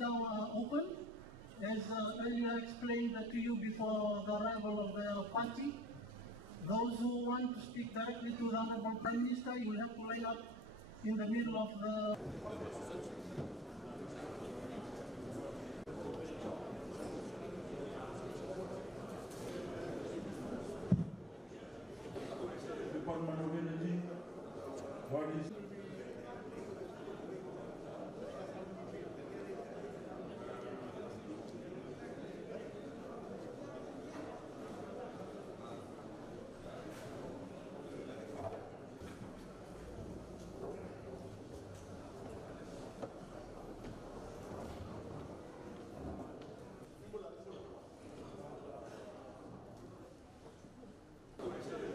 now open. As earlier explained to you before the arrival of the party, those who want to speak directly to the Honorable Prime Minister, you will have to line up in the middle of the... Department of Energy, what is...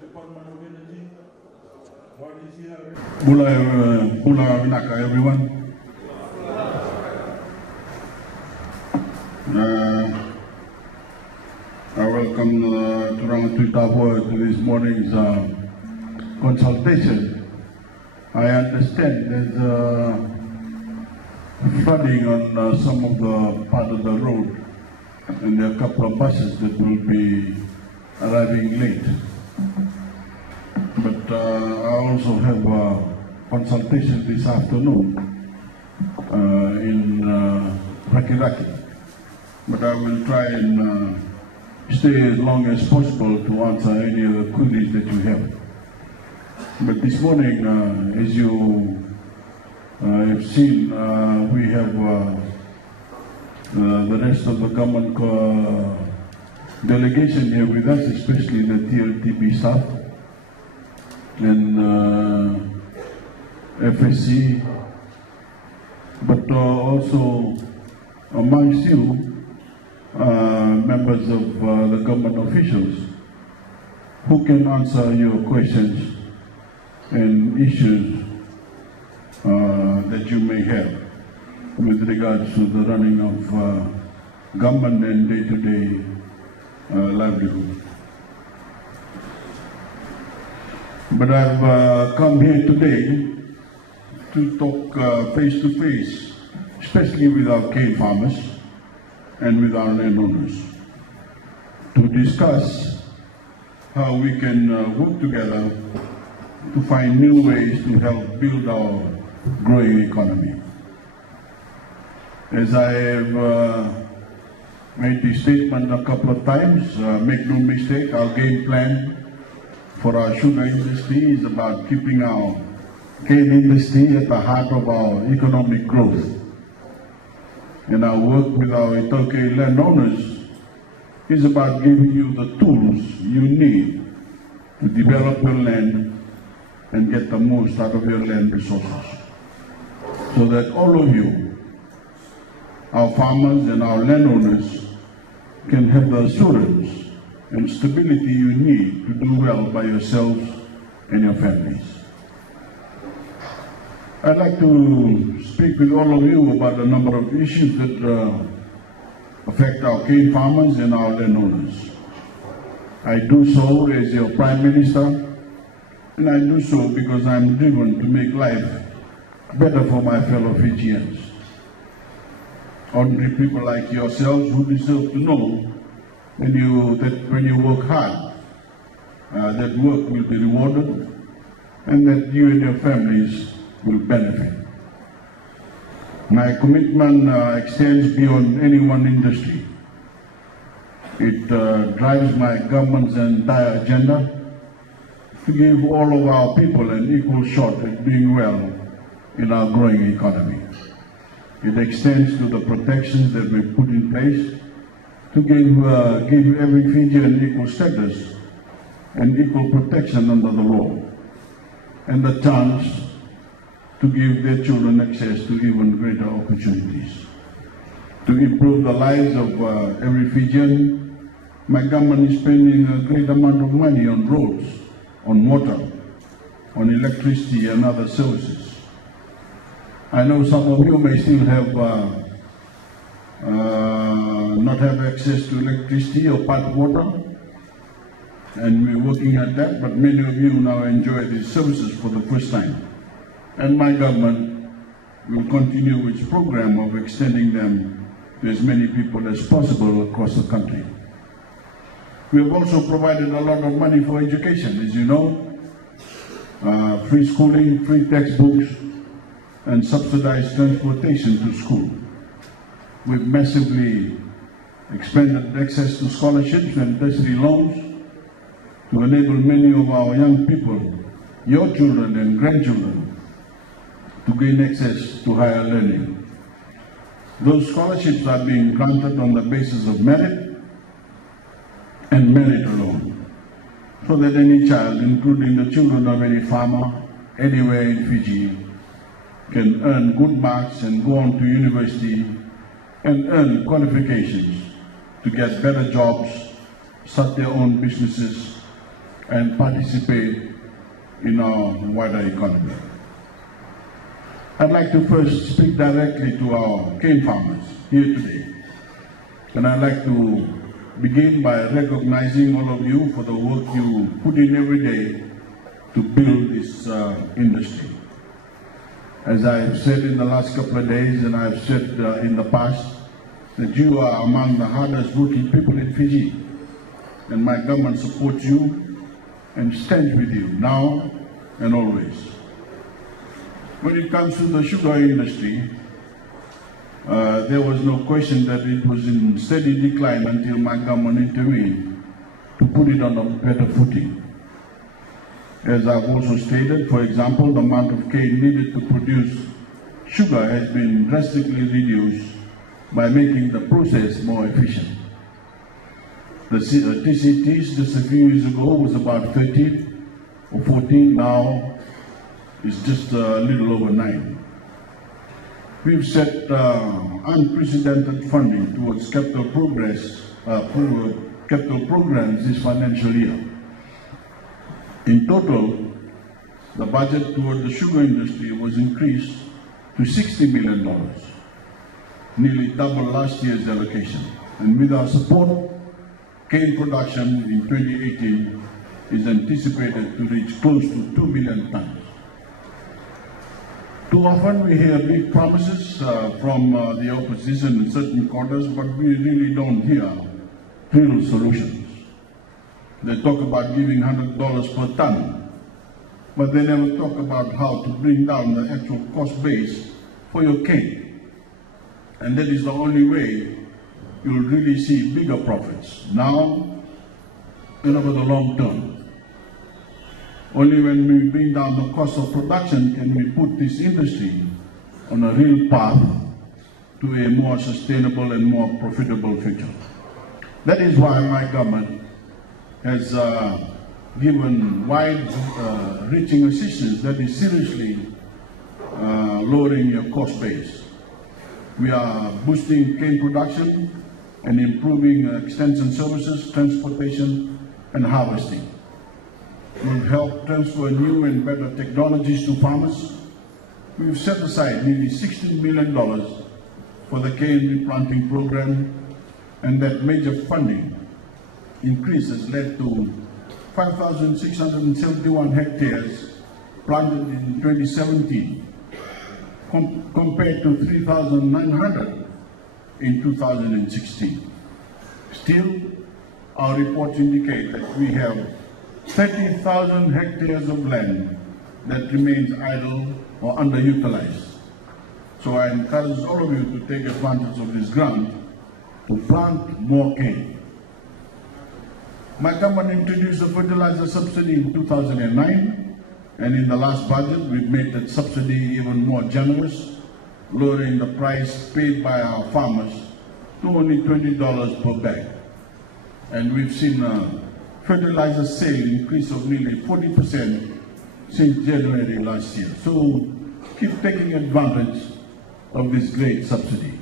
Department of Energy, what is here? Bula Vinaka, everyone. I welcome Turang Tuitapo to this morning's consultation. I understand there's flooding on some of the part of the road, and there are a couple of buses that will be arriving late. But I also have a consultation this afternoon in Rakiraki. But I will try and stay as long as possible to answer any of the queries that you have. But this morning, as you have seen, we have the rest of the government delegation here with us, especially the TLTP staff and FSC, but also amongst you, members of the government officials who can answer your questions and issues that you may have with regards to the running of government and day-to-day livelihood. But I've come here today to talk face-to-face, especially with our cane farmers and with our landowners, to discuss how we can work together to find new ways to help build our growing economy. As I have made this statement a couple of times, make no mistake, our game plan for our sugar industry is about keeping our cane industry at the heart of our economic growth. And our work with our Itoke landowners is about giving you the tools you need to develop your land and get the most out of your land resources, so that all of you, our farmers and our landowners, can have the assurance and stability you need to do well by yourselves and your families. I'd like to speak with all of you about a number of issues that affect our cane farmers and our landowners. I do so as your Prime Minister, and I do so because I'm driven to make life better for my fellow Fijians. Ordinary people like yourselves who deserve to know that when you work hard, that work will be rewarded and that you and your families will benefit. My commitment extends beyond any one industry. It drives my government's entire agenda to give all of our people an equal shot at doing well in our growing economy. It extends to the protections that we put in place to give every Fijian equal status and equal protection under the law, and the chance to give their children access to even greater opportunities. To improve the lives of every Fijian, my government is spending a great amount of money on roads, on water, on electricity and other services. I know some of you may still have not have access to electricity or pipe water, and we're working at that, but many of you now enjoy these services for the first time. And my government will continue its program of extending them to as many people as possible across the country. We have also provided a lot of money for education, as you know, free schooling, free textbooks, and subsidized transportation to school. We've massively expanded access to scholarships and bursary loans to enable many of our young people, your children and grandchildren, to gain access to higher learning. Those scholarships are being granted on the basis of merit and merit alone, so that any child, including the children of any farmer anywhere in Fiji, can earn good marks and go on to university and earn qualifications to get better jobs, start their own businesses, and participate in our wider economy. I'd like to first speak directly to our cane farmers here today. And I'd like to begin by recognizing all of you for the work you put in every day to build this industry. As I have said in the last couple of days, and I've said in the past, that you are among the hardest working people in Fiji. And my government supports you and stands with you now and always. When it comes to the sugar industry, there was no question that it was in steady decline until my government intervened to put it on a better footing. As I've also stated, for example, the amount of cane needed to produce sugar has been drastically reduced by making the process more efficient. The TCTs just a few years ago was about 13 or 14, now it's just a little over 9. We've set unprecedented funding towards capital programs this financial year. In total, the budget toward the sugar industry was increased to $60 million, nearly double last year's allocation. And with our support, cane production in 2018 is anticipated to reach close to 2 million tons. Too often we hear big promises from the opposition in certain quarters, but we really don't hear real solutions. They talk about giving $100 per ton, but they never talk about how to bring down the actual cost base for your cane. And that is the only way you'll really see bigger profits, now and over the long term. Only when we bring down the cost of production can we put this industry on a real path to a more sustainable and more profitable future. That is why my government has given wide-reaching assistance that is seriously lowering your cost base. We are boosting cane production and improving extension services, transportation, and harvesting. We've helped transfer new and better technologies to farmers. We've set aside nearly $16 million for the cane replanting program, and that major funding increase has led to 5,671 hectares planted in 2017, compared to 3,900 in 2016. Still, our reports indicate that we have 30,000 hectares of land that remains idle or underutilized. So I encourage all of you to take advantage of this grant to plant more cane. My government introduced a fertilizer subsidy in 2009, and in the last budget we've made that subsidy even more generous, lowering the price paid by our farmers to only $20 per bag. And we've seen a fertilizer sale increase of nearly 40% since January last year. So keep taking advantage of this great subsidy.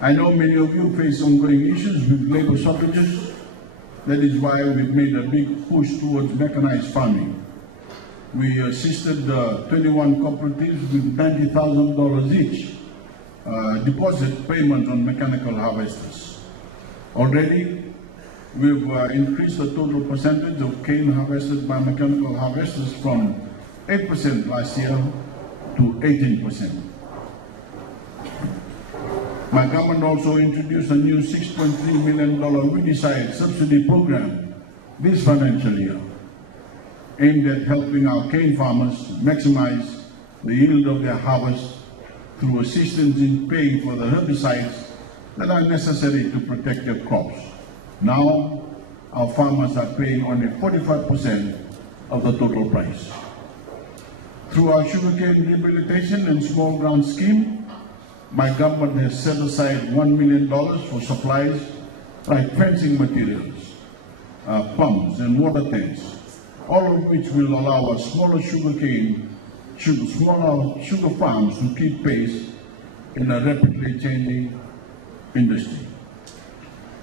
I know many of you face ongoing issues with labor shortages. That is why we've made a big push towards mechanized farming. We assisted 21 cooperatives with $90,000 each deposit payment on mechanical harvesters. Already, we've increased the total percentage of cane harvested by mechanical harvesters from 8% last year to 18%. My government also introduced a new $6.3 million weedicide subsidy program this financial year, aimed at helping our cane farmers maximize the yield of their harvest through assistance in paying for the herbicides that are necessary to protect their crops. Now, our farmers are paying only 45% of the total price. Through our sugarcane rehabilitation and small ground scheme, my government has set aside $1 million for supplies like fencing materials, pumps and water tanks, all of which will allow our smaller sugar farms to keep pace in a rapidly changing industry.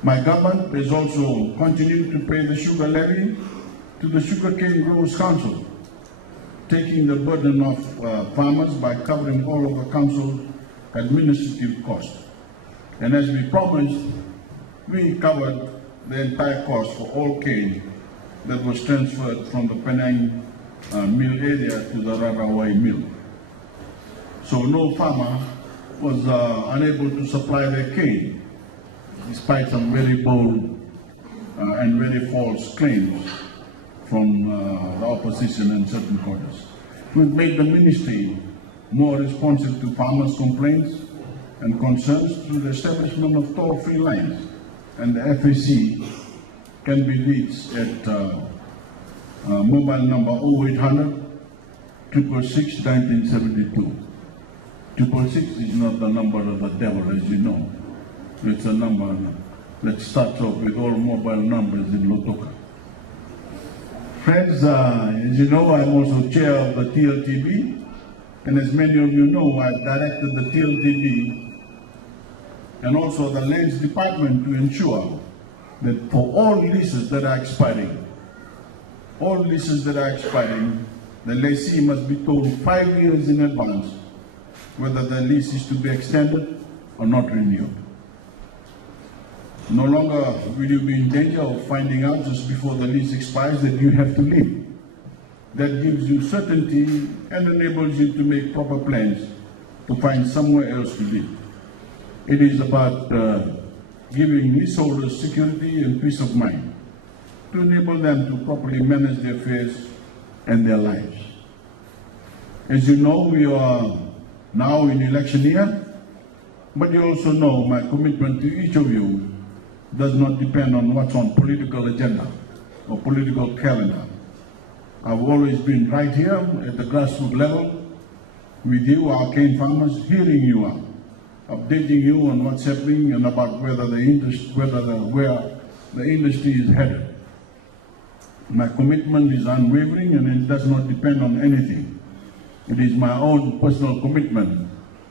My government is also continuing to pay the sugar levy to the Sugarcane Growers Council, taking the burden off farmers by covering all of the council's administrative costs. And as we promised, we covered the entire cost for all cane that was transferred from the Penang mill area to the Rarawai mill. So no farmer was unable to supply their cane, despite some very bold and very false claims from the opposition and certain quarters. We've made the ministry more responsive to farmers' complaints and concerns through the establishment of toll-free lines, and the FAC can be reached at mobile number 0800 666 1972. 666 is not the number of the devil, as you know. It's a number that starts off with all mobile numbers in Lautoka. Friends, as you know, I'm also chair of the TLTB, and as many of you know, I've directed the TLTB and also the Lands Department to ensure that for all leases that are expiring, the lessee must be told 5 years in advance whether the lease is to be extended or not renewed. No longer will you be in danger of finding out just before the lease expires that you have to leave. That gives you certainty and enables you to make proper plans to find somewhere else to live. It is about giving leaseholders security and peace of mind to enable them to properly manage their affairs and their lives. As you know, we are now in election year, but you also know my commitment to each of you does not depend on what's on political agenda or political calendar. I've always been right here at the grassroots level with you, our cane farmers, hearing you out, updating you on what's happening and about where the industry is headed. My commitment is unwavering and it does not depend on anything. It is my own personal commitment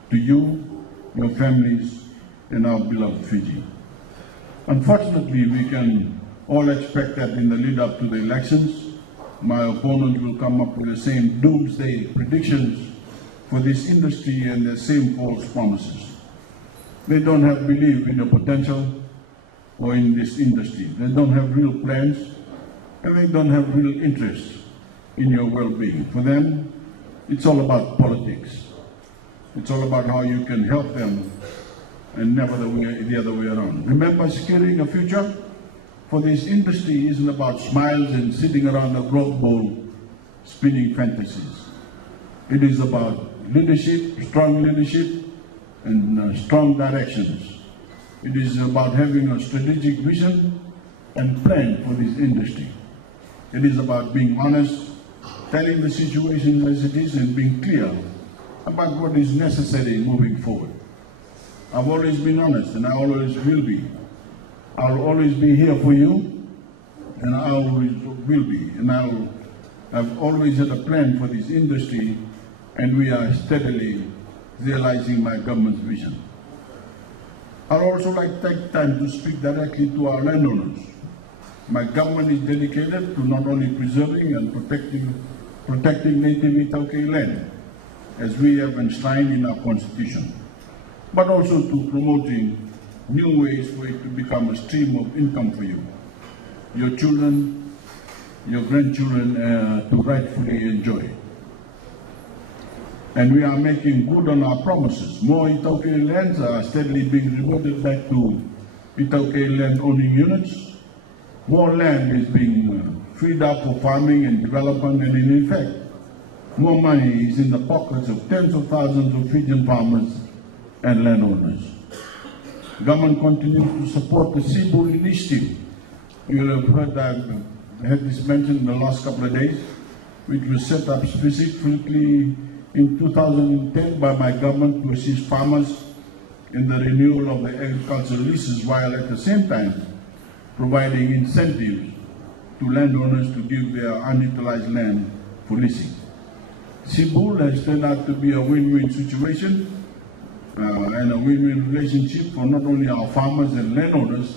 to you, your families, and our beloved Fiji. Unfortunately, we can all expect that in the lead up to the elections, my opponent will come up with the same doomsday predictions for this industry and the same false promises. They don't have belief in the potential or in this industry. They don't have real plans and they don't have real interest in your well-being. For them, it's all about politics. It's all about how you can help them and never the other way around. Remember, securing a future for this industry isn't about smiles and sitting around a growth bowl spinning fantasies. It is about leadership, strong leadership, and strong directions. It is about having a strategic vision and plan for this industry. It is about being honest, telling the situation as it is, and being clear about what is necessary moving forward. I've always been honest, and I always will be. I'll always be here for you, and I always will be. And I've always had a plan for this industry, and we are steadily realizing my government's vision. I'd also like to take time to speak directly to our landowners. My government is dedicated to not only preserving and protecting native Itaukei land, as we have enshrined in our constitution, but also to promoting new ways for it to become a stream of income for you, your children, your grandchildren to rightfully enjoy. And we are making good on our promises. More Itaukei lands are steadily being reverted back to Itaukei land-owning units. More land is being freed up for farming and development, and in effect, more money is in the pockets of tens of thousands of Fijian farmers and landowners. Government continues to support the Cebu initiative. You will have heard that I had this mentioned in the last couple of days, which was set up specifically in 2010 by my government to assist farmers in the renewal of the agricultural leases, while at the same time providing incentives to landowners to give their unutilized land for leasing. Cebu has turned out to be a win-win situation and a win-win relationship for not only our farmers and landowners,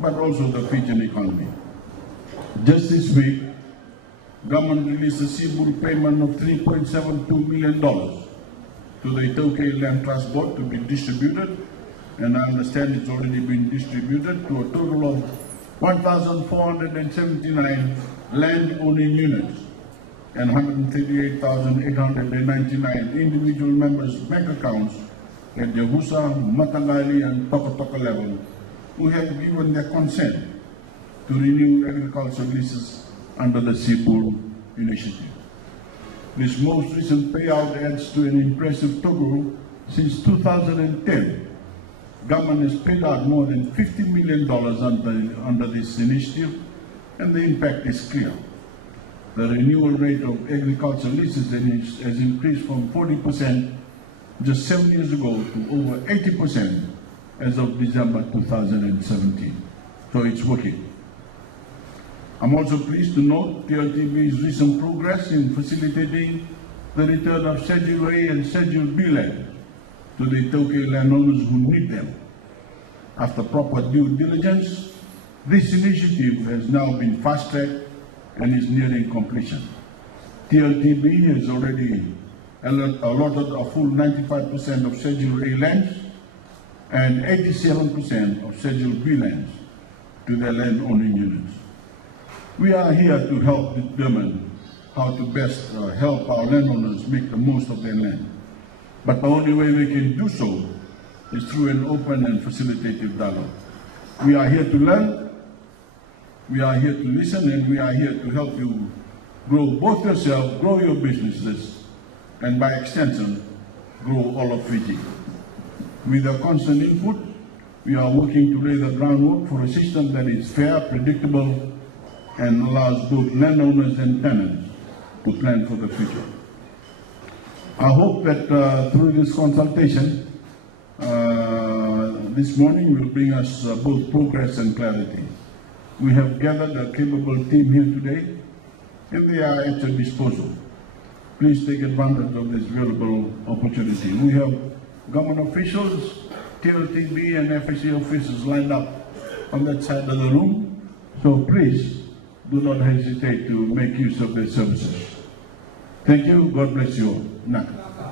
but also the Fijian economy. Just this week, government released a Cebu payment of $3.72 million to the Itaukei Land Trust Board to be distributed, and I understand it's already been distributed to a total of 1,479 land-owning units and 138,899 individual members' bank accounts at the Husa, Matangali, and Tokotoka level who have given their consent to renew agricultural leases under the Cebu initiative. This most recent payout adds to an impressive total. Since 2010, government has paid out more than $50 million under this initiative, and the impact is clear. The renewal rate of agricultural leases has increased from 40% just 7 years ago to over 80% as of December 2017. So it's working. I'm also pleased to note TLTB's recent progress in facilitating the return of Schedule A and Schedule B land to the Itaukei landowners who need them. After proper due diligence, this initiative has now been fast-tracked and is nearing completion. TLTB has already allotted a full 95% of Schedule A lands and 87% of Schedule B lands to their land-owning units. We are here to help determine how to best help our landowners make the most of their land. But the only way we can do so is through an open and facilitative dialogue. We are here to learn, we are here to listen, and we are here to help you grow both yourself, grow your businesses, and by extension, grow all of Fiji. With your constant input, we are working to lay the groundwork for a system that is fair, predictable, and allows both landowners and tenants to plan for the future. I hope that through this consultation this morning will bring us both progress and clarity. We have gathered a capable team here today, and they are at your disposal. Please take advantage of this valuable opportunity. We have government officials, TLTB and FSA officials lined up on that side of the room, so please do not hesitate to make use of their services. Thank you. God bless you all. Naka.